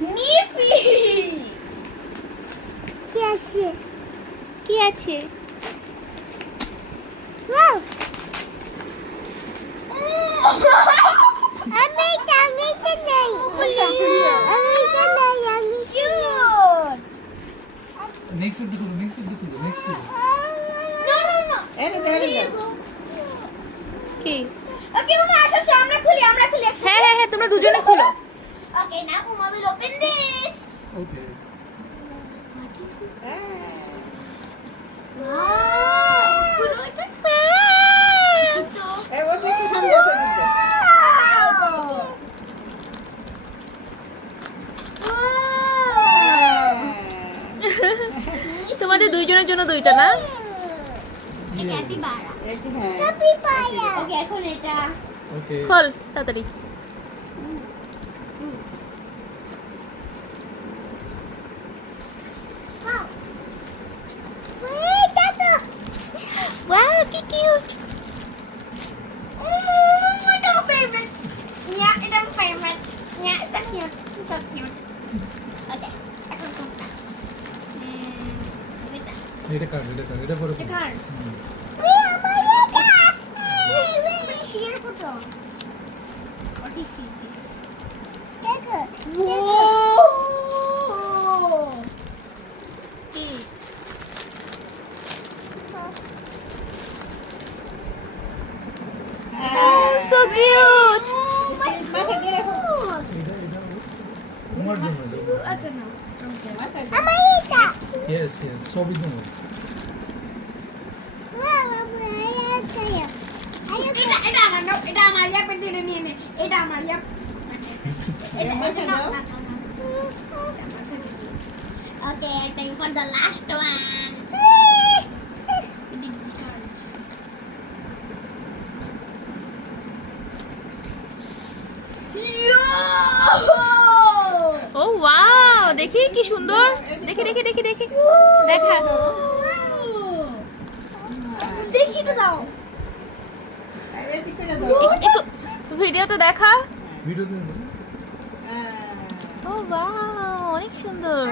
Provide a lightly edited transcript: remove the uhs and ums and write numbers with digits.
মিফি কি আছে ওয়াও আমি তো নেই কিউট নেক্সট দিকে নেক্সট নো নো নো এনে দেখ কি ওকে উমা আসো আমরা খুলি একসাথে হ্যাঁ হ্যাঁ হ্যাঁ তোমরা দুজনে খুলো ওকে নাও Uma will open this okay what is it হ্যাঁ wow পুরো এটা তো এই ওটা একটু সামনে এসে দিতে তোমাদের দুইজনের জন্য দুইটা না ক্যাপিবারা এই যে হ্যাঁ ওকে এখন এটা ওকে খোল তাড়াতাড়ি fruits ওয়াও কি cute oh my god favorite yeah it's my favorite yeah so cute okay এখন কোনটা এটা এটা পরে এটা কার cheer photo what is this whoa কি সো কিউট মাথায় দিয়ে রাখো এটা তোমার জন্য আচ্ছা না মাথায় ইয়েস সবই জন্য এটা আমার না এটা আমার ইয়া পেন দিয়ে নিয়ে নে এটা আমার ইয়া Okay, time for the last one. ও ওয়াও দেখি কি সুন্দর দেখি দেখা দেখি তো দাও এই দিকে দাও একটু ভিডিওতে দেখা ভিডিও দিন ও ওয়াও অনেক সুন্দর